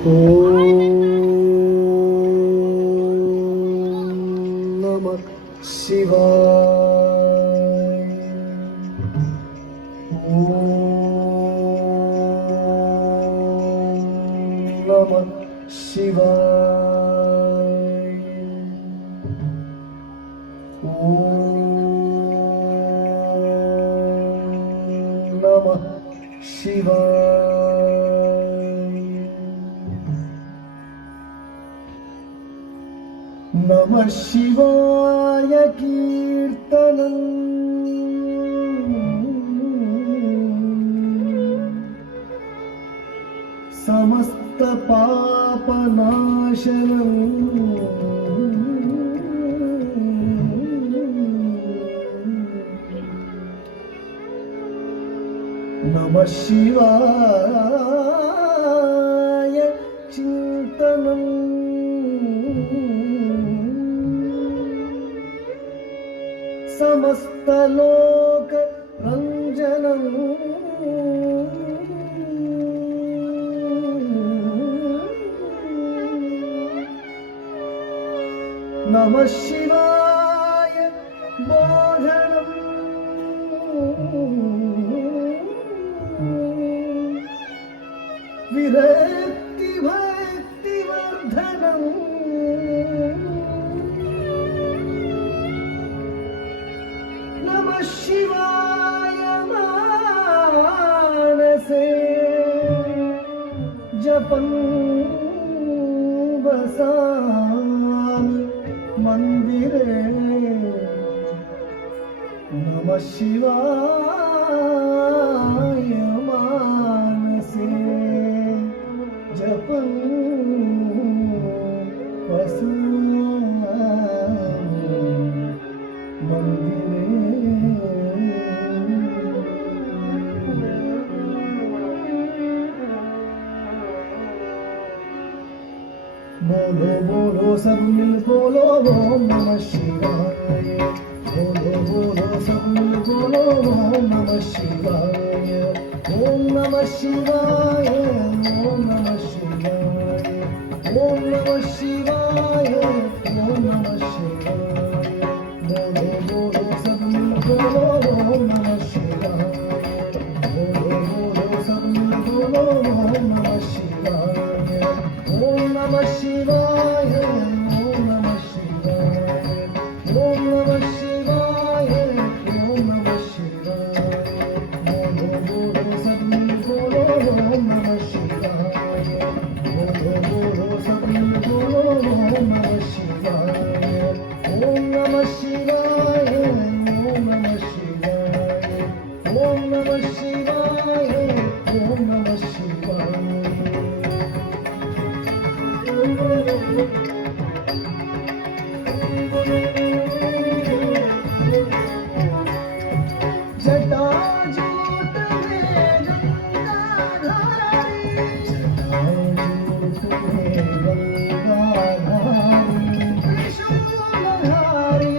नमः शिवाय. नमः शिवाय. नमः शिवाय. नमः शिवाय कीर्तनम् समस्त पापनाशनम्. नमः शिवाय चिन्तनम् समस्तलोक रञ्जनम्. नमः शिवाय बोधनम् विरक्ति भक्तिवर्धनम्. नमः शिवाय मानसे जपन् वसामि मंदिरे. नमः शिवाय मानसे जपन् वसामि मंदिरे. बोलो बोलो सब मिल बोलो ओम नमः शिवाय. बोलो बोलो सब मिल बोलो ओम नमः शिवाय. ओम नमः शिवाय. ओम नमः शिवाय. ओम नमः शिवाय. ओम नमः शिवाय. बोलो बोलो सब मिल बोलो ओम नमः शिवाय. बोलो बोलो सब मिल बोलो ओम नमः शिवाय. ओम नमः शिवाय. ओम नमः शिवाय. ओम नमः शिवाय. ओम नमः शिवाय. बोलो बोलो सब मिल बोलो ओम नमः शिवाय. बोलो बोलो सब मिल बोलो ओम नमः शिवाय. ओम नमः शिवाय. ओम नमः शिवाय. ओम नमः शिवाय. ओम नमः शिवाय. जटाजूट में गंगाधारी. जटाजूट में गंगाधारी. त्रिशूलधारी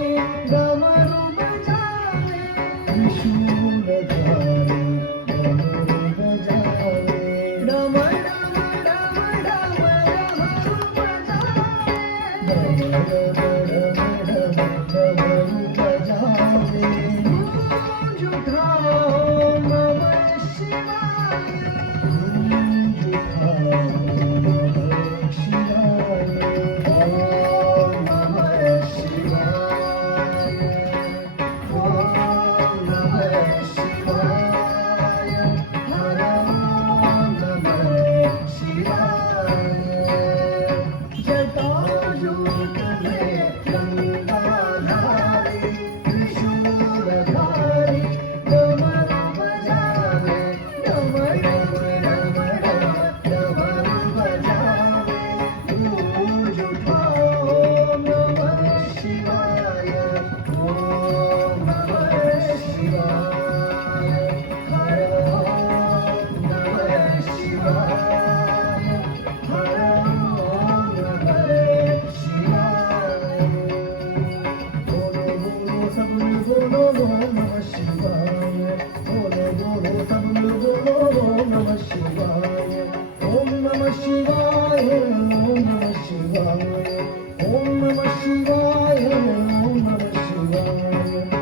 डमरू बजावे. त्रिशूलधारी डमरू बजावे. डम डम डम डम डमरू बजावे. शिवाय ओम नमः शिवाय ओम नमः शिवाय ओम नमः शिवाय